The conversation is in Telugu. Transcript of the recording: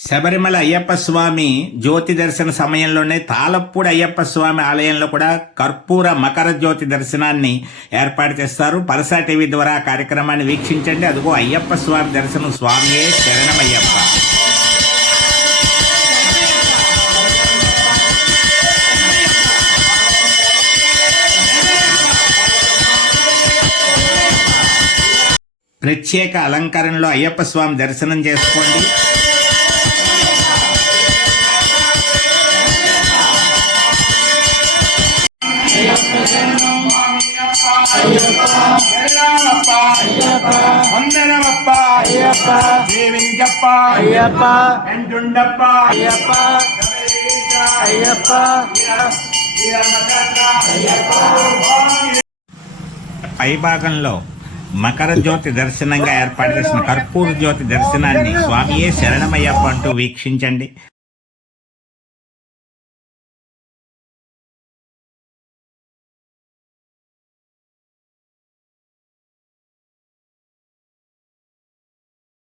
శబరిమల అయ్యప్ప స్వామి జ్యోతి దర్శన సమయంలోనే తాళప్పూడి అయ్యప్ప స్వామి ఆలయంలో కూడా కర్పూర మకర జ్యోతి దర్శనాన్ని ఏర్పాటు చేస్తారు. పరసా టీవీ ద్వారా ఆ కార్యక్రమాన్ని వీక్షించండి. అదిగో అయ్యప్ప స్వామి దర్శనం. స్వామియే శరణమయ్యప్ప. ప్రత్యేక అలంకరణలో అయ్యప్ప స్వామి దర్శనం చేసుకోండి. వందనమప్ప అయ్యప్ప, జీవించప్ప అయ్యప్ప, ఎంటుండప్ప అయ్యప్ప, అయ్యప్ప పై భాగంలో మకర జ్యోతి దర్శనంగా ఏర్పాటు చేసిన కర్పూర జ్యోతి దర్శనాన్ని స్వామియే శరణమయ్యప్ప అంటూ వీక్షించండి.